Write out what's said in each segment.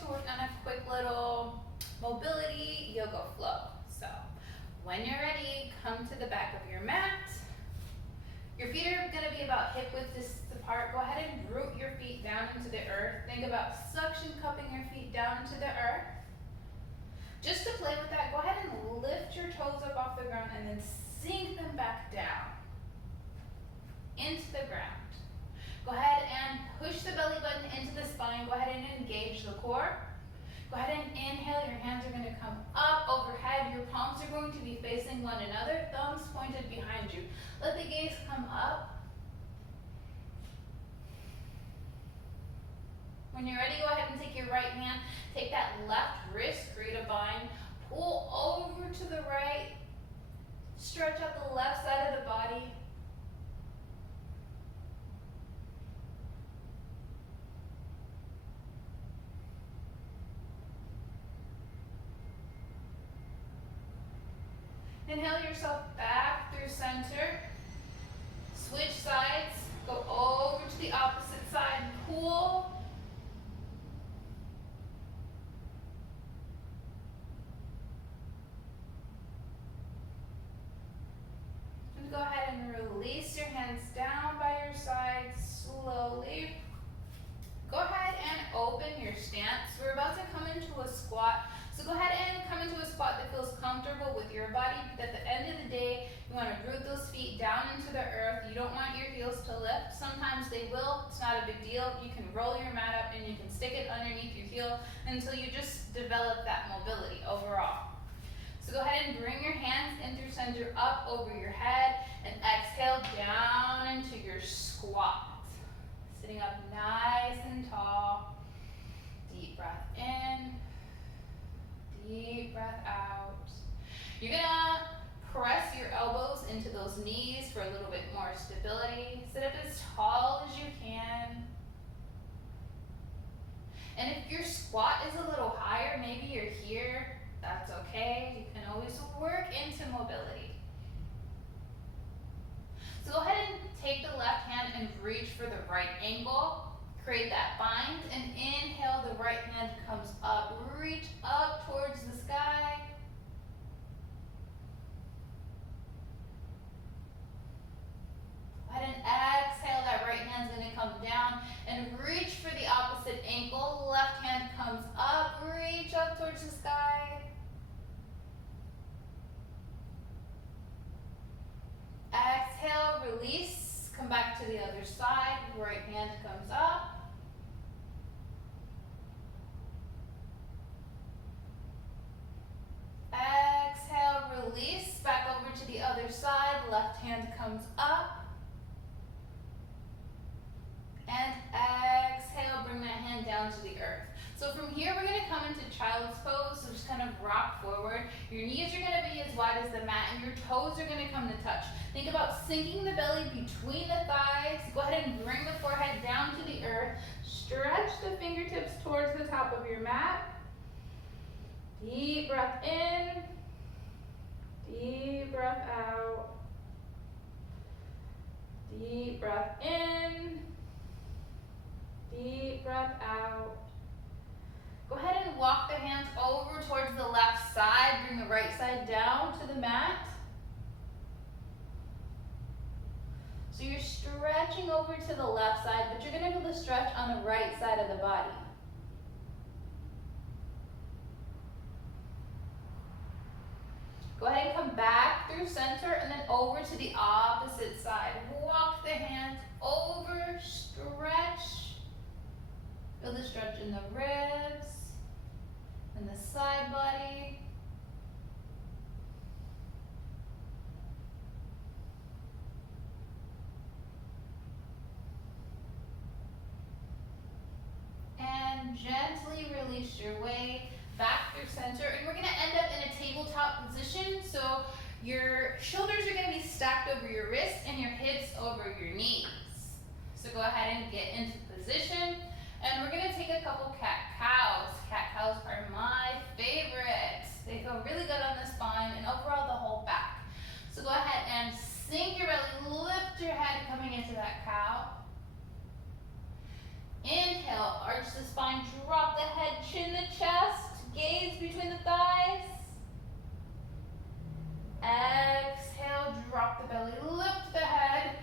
to work on a quick little mobility yoga flow. So when you're ready, come to the back of your mat. Your feet are going to be about hip width distance apart. Go ahead and root your feet down into the earth. Think about suction cupping your feet down into the earth. Just to play with that, go ahead and lift your toes up off the ground and then sink them back down into the ground. Go ahead and push the belly button into the spine. Go ahead and engage the core. Go ahead and inhale. Your hands are going to come up overhead. Your palms are going to be facing one another. Thumbs pointed behind you. Let the gaze come up. When you're ready, go ahead and take your right hand. Take that left wrist, create a bind. Pull over to the right. Stretch out the left side of the body. Inhale yourself back through center. Switch sides. Go over to the opposite side. Pull. And go ahead and release your hands down by your side slowly. Go ahead and open your stance. We're about to come into a squat. So go ahead and come into a spot that feels comfortable with your body. But at the end of the day, you want to root those feet down into the earth. You don't want your heels to lift. Sometimes they will. It's not a big deal. You can roll your mat up and you can stick it underneath your heel until you just develop that mobility overall. So go ahead and bring your hands in through center up over your head and exhale down into your squat. Sitting up nice and tall. Deep breath in. Deep breath out. You're gonna press your elbows into those knees for a little bit more stability. Sit up as tall as you can. And if your squat is a little higher, maybe you're here, that's okay. You can always work into mobility. So go ahead and take the left hand and reach for the right ankle. Create that bind and inhale, the right hand comes up. Reach up towards the sky. Go ahead and exhale, that right hand's gonna come down and reach for the opposite ankle. Left hand comes up, reach up towards the sky. Exhale, release, come back to the other side. Right hand comes up. Exhale, release, back over to the other side. Left hand comes up. And exhale, bring that hand down to the earth. So from here, we're gonna come into child's pose. So just kind of rock forward. Your knees are gonna be as wide as the mat and your toes are gonna come to touch. Think about sinking the belly between the thighs. Go ahead and bring the forehead down to the earth. Stretch the fingertips towards the top of your mat. Deep breath in. Deep breath out. Deep breath in. Deep breath out. Go ahead and walk the hands over towards the left side. Bring the right side down to the mat. So you're stretching over to the left side, but you're going to do the stretch on the right side of the body. Go ahead and come back through center and then over to the opposite side. Walk the hands over, stretch. Feel the stretch in the ribs and the side body. And gently release your weight back through center. And we're gonna end up in a tabletop position. So your shoulders are gonna be stacked over your wrists and your hips over your knees. So go ahead and get into position. And we're gonna take a couple cat-cows. Cat-cows are my favorite. They feel really good on the spine and overall the whole back. So go ahead and sink your belly, lift your head coming into that cow. Inhale, arch the spine, drop the head, chin to chest, gaze between the thighs. Exhale, drop the belly, lift the head.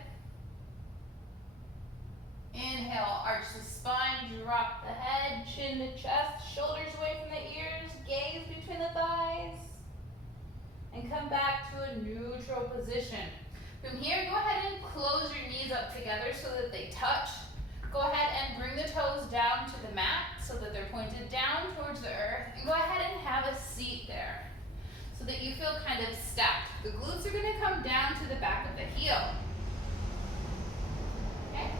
Inhale, arch the spine, drop the head, chin to chest, shoulders away from the ears, gaze between the thighs. And come back to a neutral position. From here, go ahead and close your knees up together so that they touch. Go ahead and bring the toes down to the mat so that they're pointed down towards the earth. And go ahead and have a seat there so that you feel kind of stacked. The glutes are going to come down to the back of the heel. Okay?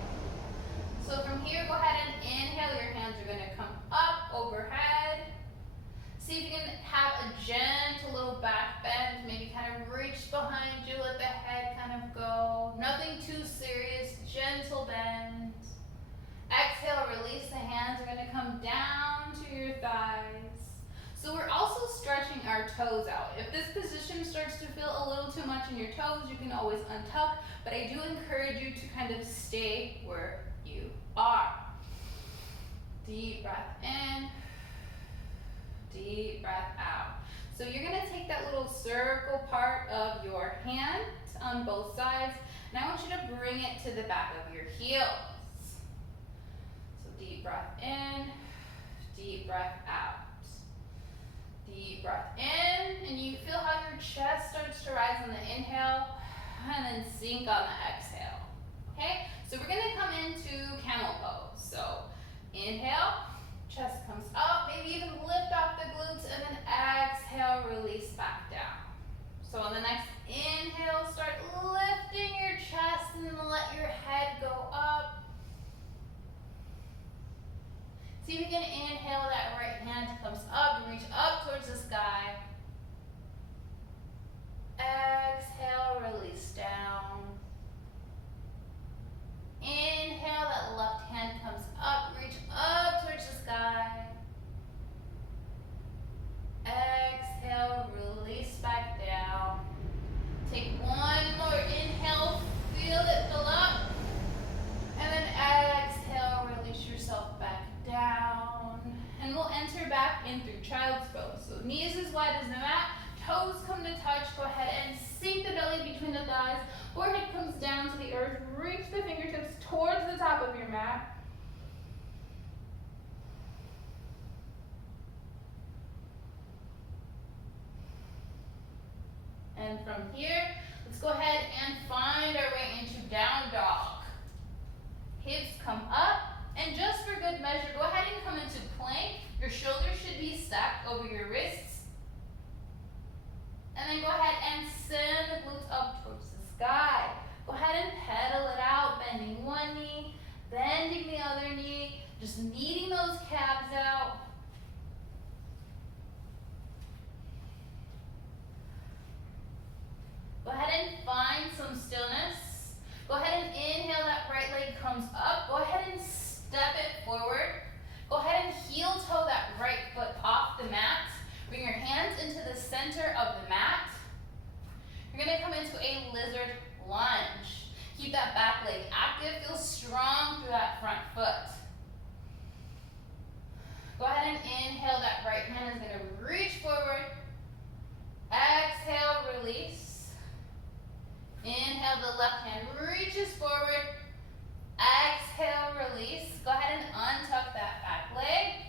So from here, go ahead and inhale. Your hands are going to come up overhead. See if you can have a gentle little back bend. Maybe kind of reach behind you. Let the head kind of go. Nothing too serious. Gentle bend. Exhale, release. The hands are going to come down to your thighs. So we're also stretching our toes out. If this position starts to feel a little too much in your toes, you can always untuck. But I do encourage you to kind of stay where you are. Deep breath in. Deep breath out. So you're going to take that little circle part of your hand on both sides, and I want you to bring it to the back of your heels. So deep breath in, deep breath out. Deep breath in, and you feel how your chest starts to rise on the inhale, and then sink on the exhale. Okay? So we're going to come into camel pose. So inhale. Chest comes up, maybe even lift off the glutes, and then exhale, release back down. So on the next inhale, start lifting your chest and then let your head go up. See if you can inhale, that right hand comes up, reach up towards the sky. Exhale, release down. Inhale, that left hand comes up, reach up towards the sky. Exhale, release back down. Take one more inhale, feel it fill up. And then exhale, release yourself back down. And we'll enter back in through child's pose. So knees as wide as the mat, toes come to touch. Go ahead and sink the belly between the thighs. Forehead comes down to the earth. Reach the fingertips towards the top of your mat. And from here, let's go ahead and find our way into down dog. Hips come up, and just for good measure, go ahead and come into plank. Your shoulders should be stacked over your wrists. And then go ahead and send the glutes up towards the sky. Go ahead and pedal it out, bending one knee, bending the other knee, just kneading those calves out. Go ahead and find some stillness. Go ahead and inhale, that right leg comes up. Go ahead and step it forward. Go ahead and heel toe that right foot off the mat. Bring your hands into the center of the mat. You're going to come into a lizard lunge. Keep that back leg active. Feel strong through that front foot. Go ahead and inhale. That right hand is going to reach forward. Exhale, release. Inhale, the left hand reaches forward. Exhale, release. Go ahead and untuck that back leg.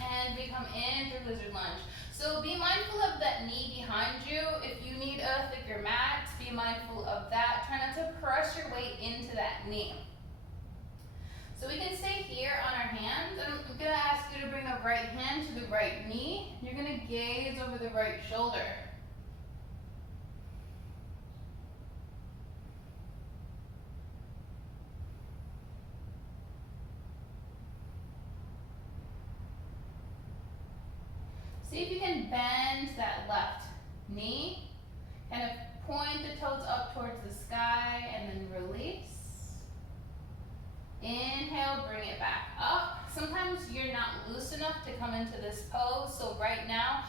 And we come in through lizard lunge. So be mindful of that knee behind you. If you need a thicker mat, be mindful of that. Try not to press your weight into that knee. So we can stay here on our hands. I'm going to ask you to bring the right hand to the right knee. You're going to gaze over the right shoulder. See if you can bend that left knee. Kind of point the toes up towards the sky and then release. Inhale, bring it back up. Sometimes you're not loose enough to come into this pose, so right now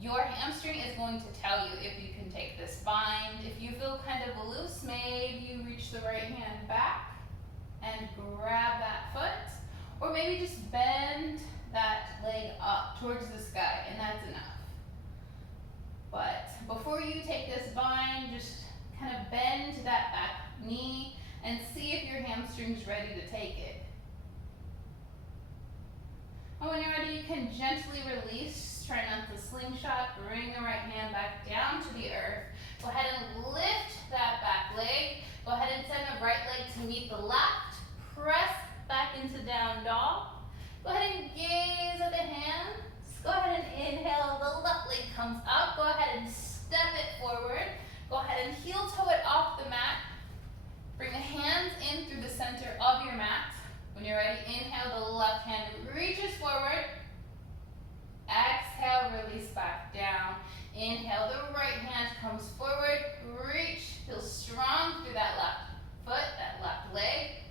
your hamstring is going to tell you if you can take this bind. If you feel kind of loose, maybe you reach the right hand back. and grab that foot. Or maybe just bend that leg up towards the sky, and that's enough. But before you take this bind, just kind of bend that back knee and see if your hamstring's ready to take it. And when you're ready, you can gently release. Try not to slingshot. Bring the right hand back down to the earth. Go ahead and lift that back leg. Go ahead and send the right leg to meet the left. Press back into down dog. Go ahead and gaze at the hands. Go ahead and inhale. The left leg comes up. Go ahead and step it forward. Go ahead and heel toe it off the mat. Bring the hands in through the center of your mat. When you're ready, inhale, the left hand reaches forward. Exhale, release back down. Inhale, the right hand comes forward. Reach, feel strong through that left foot, that left leg.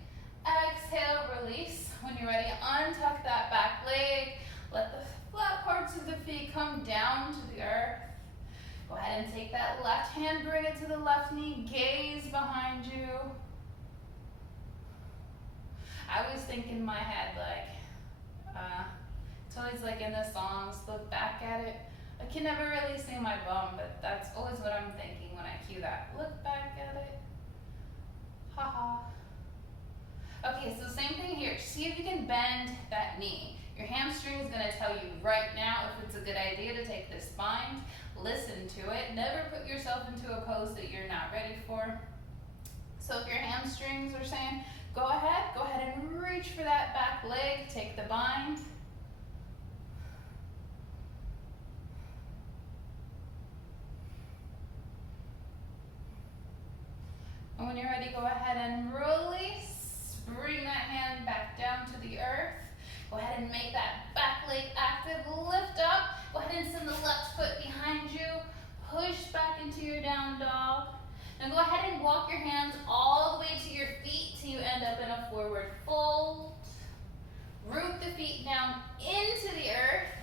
Exhale, release. When you're ready, untuck that back leg. Let the flat parts of the feet come down to the earth. Go ahead and take that left hand, bring it to the left knee, gaze behind you. I always think in my head, like, it's always like in the songs, look back at it. I can never really see my bum, but that's always what I'm thinking when I cue that. Look back at it. Haha. Okay, so same thing here. See if you can bend that knee. Your hamstring is going to tell you right now if it's a good idea to take this bind. Listen to it. Never put yourself into a pose that you're not ready for. So if your hamstrings are saying, go ahead and reach for that back leg. Take the bind. And when you're ready, go ahead and release. Bring that hand back down to the earth. Go ahead and make that back leg active. Lift up. Go ahead and send the left foot behind you. Push back into your down dog. Now go ahead and walk your hands all the way to your feet till you end up in a forward fold. Root the feet down into the earth.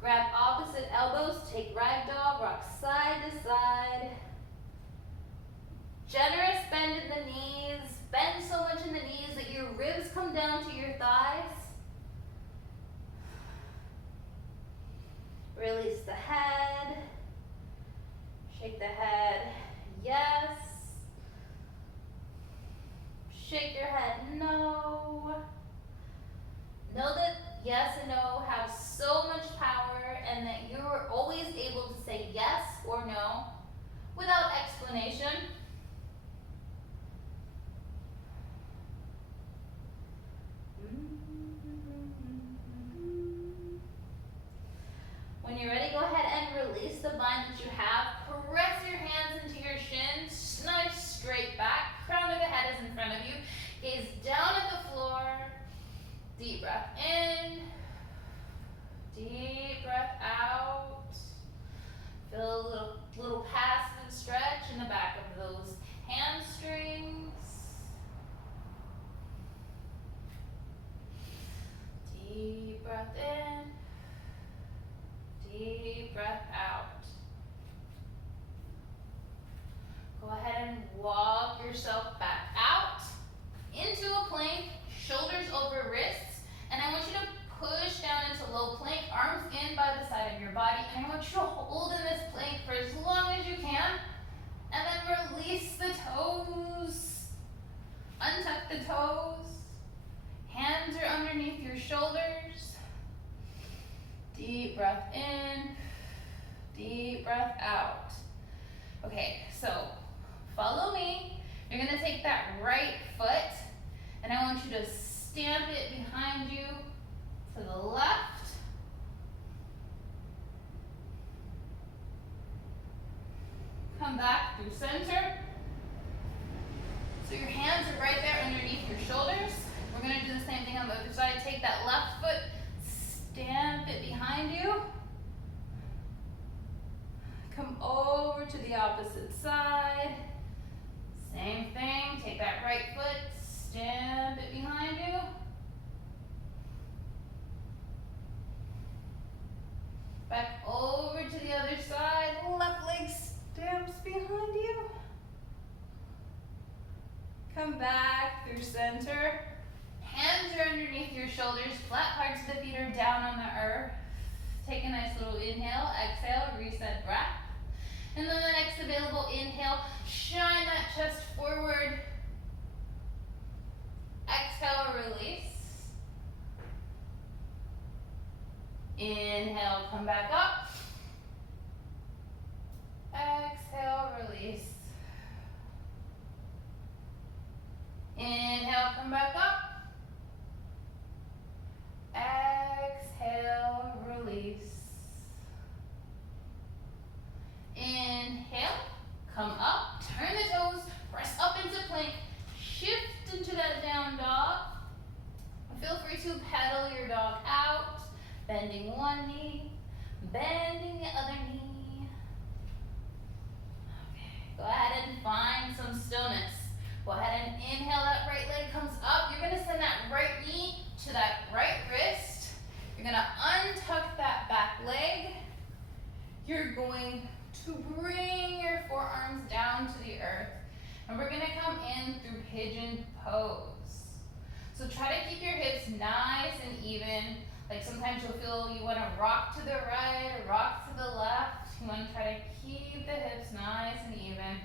Grab opposite elbows. Take ragdoll. Rock side to side. Generous bend in the knees. Bend so much in the knees that your ribs come down to your thighs. Release the head. Shake the head. Yes. Shake your head. No. Know that yes and no have so much power and that you are always able to say yes or no without explanation. When you're ready, go ahead and release the bind that you have. Press your hands into your shins. Nice straight back. Crown of the head is in front of you. Gaze down at the floor. Deep breath in. Deep breath out. Feel a little passive stretch in the back of those hamstrings. Deep breath in. Deep breath out. Go ahead and walk yourself back out into a plank, shoulders over wrists, and I want you to push down into low plank, arms in by the side of your body, and I want you to hold in this plank for as long as you can, and then release the toes. Untuck the toes. Hands are underneath your shoulders. Deep breath in, deep breath out. Okay, so follow me. You're gonna take that right foot and I want you to stamp it behind you to the left. Come back through center. So your hands are right there underneath your shoulders. We're gonna do the same thing on the other side. Take that left foot, stamp it behind you. Come over to the opposite side. Same thing, take that right foot, stamp it behind you. Back over to the other side, left leg stamps behind you. Come back through center. Hands are underneath your shoulders, flat parts of the feet are down on the earth. Take a nice little inhale, exhale, reset breath. And then the next available inhale, shine that chest forward. Exhale, release. Inhale, come back up. Exhale, release. Inhale, come back up. Exhale, release. Inhale, come up, turn the toes, press up into plank, shift into that down dog. Feel free to pedal your dog out, bending one knee, bending the other knee. Okay, go ahead and find some stillness. Go ahead and inhale, that right leg comes up. You're gonna send that right knee to that right wrist. You're gonna untuck that back leg. You're going to bring your forearms down to the earth. And we're gonna come in through pigeon pose. So try to keep your hips nice and even. Like sometimes you'll feel you wanna rock to the right or rock to the left. You wanna try to keep the hips nice and even.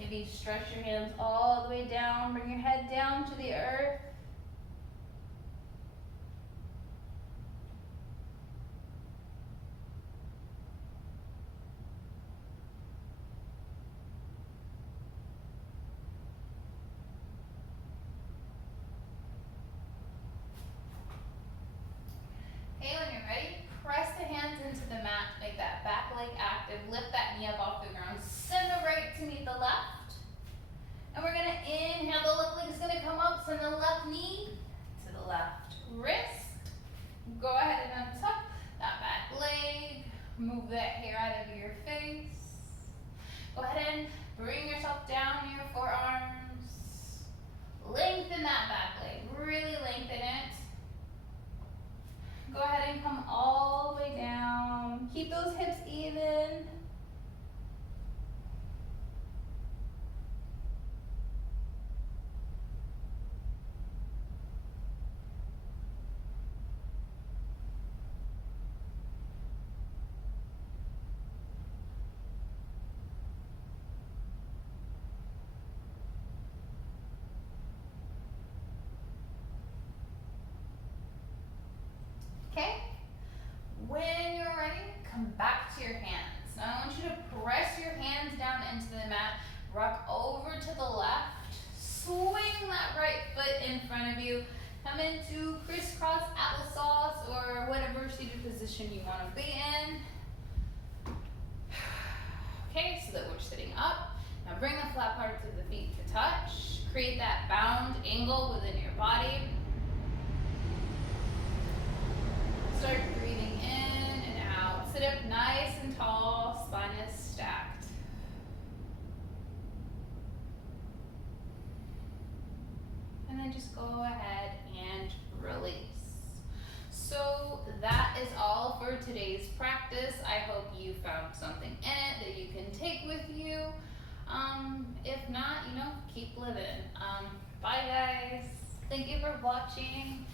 Maybe stretch your hands all the way down, bring your head down to the earth. Okay, when you're ready, press the hands into the mat, make that back leg active, lift that knee up off the ground, send the right to meet the left. And we're gonna inhale, the left leg is gonna come up, send the left knee to the left wrist. Go ahead and untuck that back leg, move that hair out of your face. Go ahead and bring yourself down to your forearms. Lengthen that back leg, really lengthen it. Go ahead and come all the way down. Keep those hips even. Okay? When you're ready, come back to your hands. Now I want you to press your hands down into the mat, rock over to the left, swing that right foot in front of you, come into crisscross applesauce or whatever seated position you want to be in. Okay, so that we're sitting up. Now bring the flat parts of the feet to touch. Create that bound angle within your body. Start breathing in and out. Sit up nice and tall, spine is stacked. And then just go ahead and release. So that is all for today's practice. I hope you found something in it that you can take with you. If not, keep living. Bye guys. Thank you for watching.